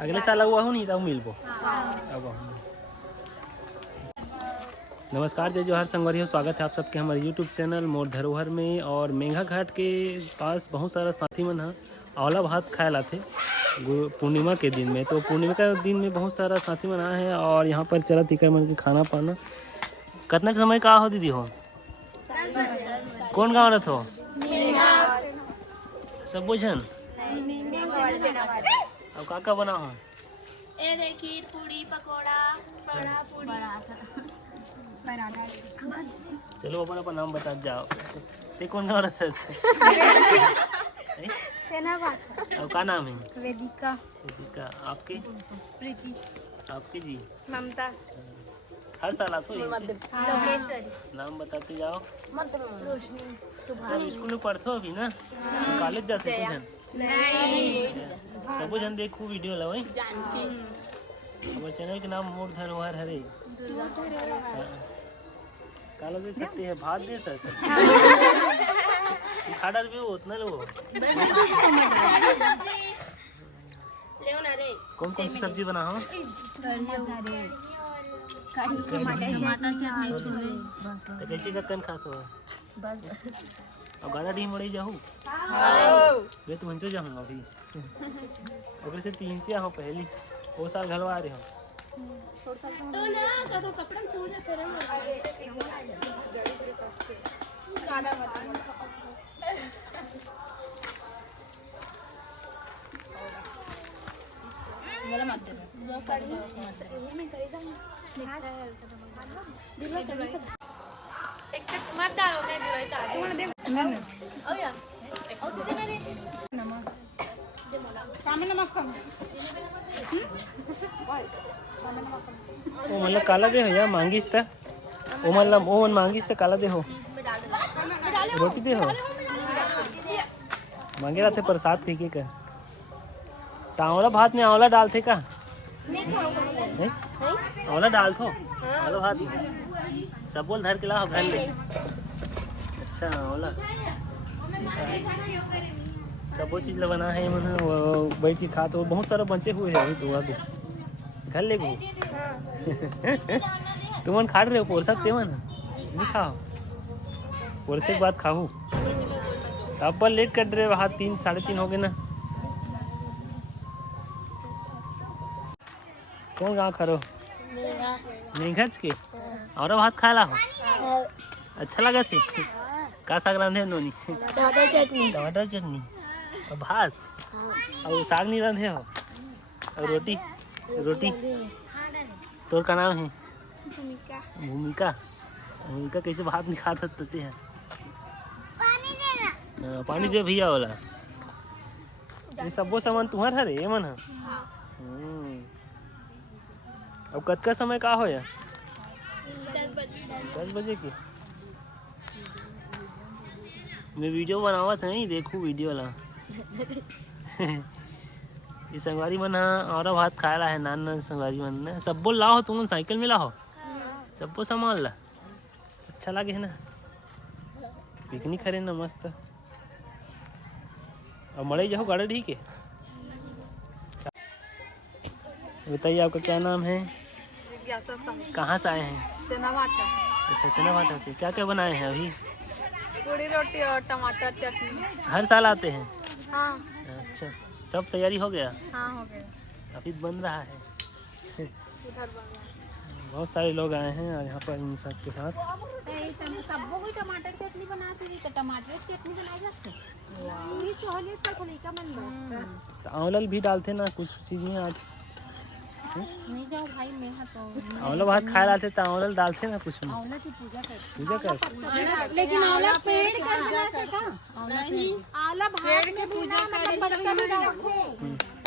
अगले साल हुआ हूँ नहीं तब मिलबो। नमस्कार जय जोहार संगवारी हो, स्वागत है आप सबके हमारे YouTube चैनल मोर धरोहर में। और मेंघा घाट के पास बहुत सारा साथी मन है आंवला भात खाए लाथे पूर्णिमा के दिन में। तो पूर्णिमा के दिन में बहुत सारा साथी मन आए हैं और यहाँ पर चला तिकर मन के खाना पाना। कितना समय का हो दीदी हो? कौन गाँव रथ हो? सब बुझन अब काका बना हो? खीर पूड़ी पकोड़ा बड़ा पूड़ी पराठा। चलो अपन अपन नाम बता जाओ। ते कौन गाँव रथ है? अब का नाम है? वेदिका। वेदिका। आपके? प्रीति। आपके जी? ममता। हर साल आते हो? नाम बताते जाओ। रोशनी। सब स्कूल में पढ़ते हो अभी ना? कॉलेज जाते हो? सब जन देखो वीडियो ला भाई। हमारे चैनल के नाम मोर धरोहर हरे। काला देख सकते हैं भात देता है सब। खाड़ा भी उतना लो। कौन कौन सी सब्जी बना हो? तो कैसे का कन खाते हो? अब गाना डी मड़ी जाहू वे तो हमसे जाऊंगा अभी। अगर से 3 से आओ पहली वो साल घलवा रहे हो तो ना तो कपड़ा छूट जाते रहे ज्यादा मत मेरा मत दे वो कर दो मैं कर दूंगा एक मत डालो मैं दिलाई ताकि दे ओ या ओ दे ना रे नमक दे मोला काम नमक कम वो मतलब काला दे हो या मांगिस था वो मतलब वो मन मांगिस था काला दे हो रोटी दे हो मांगे रहते प्रसाद ठीक है। आंवला भात में आंवला डालते का? नहीं आंवला डाल थो आंवला भात में सब बोल धर के ला घर ले। अच्छा आंवला सब वो चीज़ बना है मन बैठ के खा तो बहुत सारा बचे हुए है तो अभी घर ले गो। तुम खा रहे हो पोर सकते मन नहीं खाओ पोर से बाद खाओ अब लेट कर रहे हाथ 3 साढ़े 3 हो गए ना। कौन गाँव खरो? मेघज के और भात खा ला हो? अच्छा लगा थे का साग रांधे नोनी? टमाटर चटनी और भात और साग नहीं रांधे हो और रोटी रोटी। तोर का नाम है? भूमिका। भूमिका कैसे भात नहीं खा सकते हैं? पानी दे भैया वाला ये सब वो सामान तुम्हारा रे मन है। अब कतका समय का हो या? 10 बजे की मैं वीडियो बनावत नहीं देखू वीडियो ला। ये संगवारी मन और भात खाए ला है नान संगवारी मन ने सब बोल लाओ तुम साइकिल में लाओ सब वो सामान ला अच्छा लगे है ना पिकनिक करे ना मस्त। और मरे जाओ गाड़ी ठीक है। बताइए आपका क्या नाम है? कहाँ से आए हैं? सेनावाटा। अच्छा सेनावाटा से। क्या क्या बनाए हैं अभी? पूरी रोटी और टमाटर चटनी। हर साल आते हैं? हाँ। अच्छा सब तैयारी हो गया? हाँ हो गया अभी बन रहा है। उधर बन रहा। बहुत सारे लोग आए हैं और यहाँ पर इन सब के साथ सबको कोई टमाटर की चटनी बनाती है तो टमाटर की चटनी बनाई जाती है ये सहूलियत का तरीका बन रहा तो आंवला भी डालते ना कुछ चीज़ में आज नहीं जाओ भाई मैं तो आंवला भात खाए लाते तो आंवला डालते ना कुछ में आंवला की पूजा कर। लेकिन आंवला पेड़ का नहीं आंवला पेड़ के पूजा करे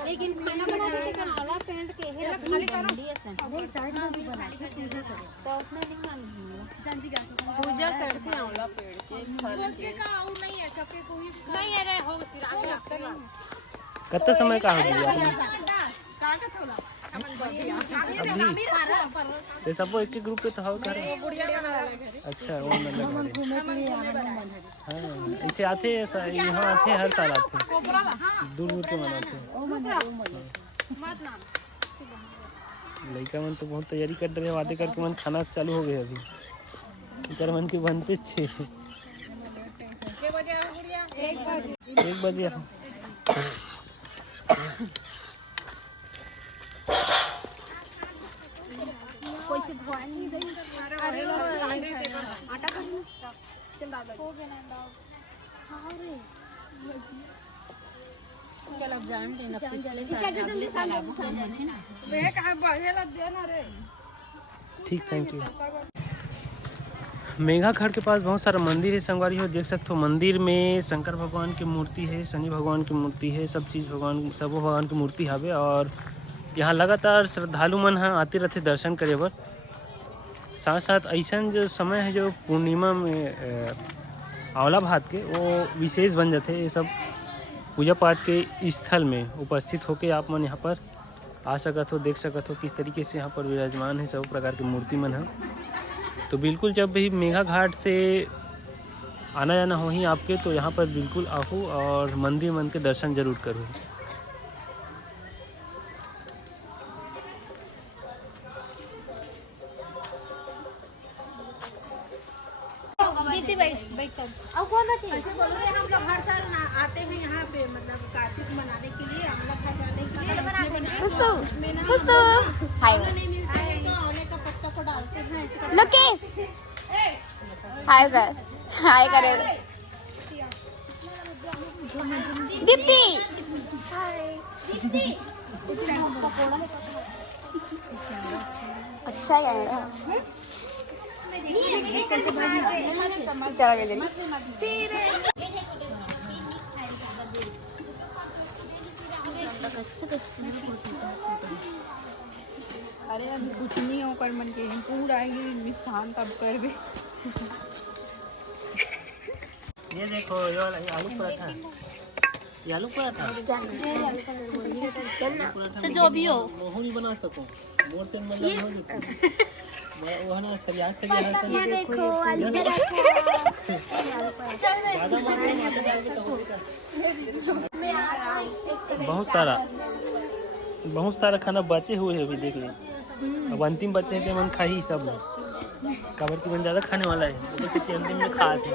लेकिन खाना बनाते के आंवला पेड़ के है खाली करो नहीं साइड में भी बना के पूजा करो तो उसमें नहीं मांगी जानती का पूजा करते आंवला पेड़ के फल के का और नहीं है सबके कोई नहीं है रे हो सिरा कितना समय का हो गया का थोड़ा अभी तो सब एक ग्रुप पे तो हो कर। अच्छा वो हाँ इसे आते यहाँ आते हर साल आते दूर दूर के मनाते लड़का मन तो बहुत तैयारी कर रहे हैं, वादे करके मन खाना चालू हो गए अभी। इधर मन के बनते 6 1 बजे। चल अब जान लेना ठीक, थैंक यू। मेघा घाट के पास बहुत सारा मंदिर है संगवारी हो, देख सकते हो। मंदिर में शंकर भगवान की मूर्ति है, शनि भगवान की मूर्ति है, सब भगवान की मूर्ति हवे। और यहाँ लगातार श्रद्धालु मन ह आते रहते दर्शन करे बर। साथ साथ ऐसा जो समय है जो पूर्णिमा में आंवला भात के वो विशेष बन जाते ये सब पूजा पाठ के स्थल में उपस्थित होके आप मन यहाँ पर आ सकत हो, देख सकत हो किस तरीके से यहाँ पर विराजमान है सब प्रकार की मूर्ति मन है। तो बिल्कुल जब भी मेघा घाट से आना जाना हो ही आपके, तो यहाँ पर बिल्कुल आओ और मंदिर मन के दर्शन जरूर करो। अब कौन बैठे? ऐसे बोल रहे हम लोग हर साल आते हैं यहाँ पे, मतलब कार्तिक मनाने के लिए, आंवला भात बनाने के लिए। खुशू हाय नहीं मिलता है तो आंवले का पत्ता को डालते हैं। लोकेश हाय कर, हाय करे। दीप्ति अच्छा है। चला गया अरे अभी कुछ नहीं हो कर मन के पूरा ही मिष्ठान तब कर भी। ये देखो ये वाला आलू पराठा, ये आलू पराठा तो जो भी हो मोहू भी बना सको, मोर से मतलब हो जाए वो है ना। छलिया ये देखो आलू बहुत सारा खाना बचे हुए है अभी, देख ले। अब अंतिम बचे हैं मन खा ही सब काबर की मन ज़्यादा खाने वाला है, जैसे कि अंतिम में खा थे।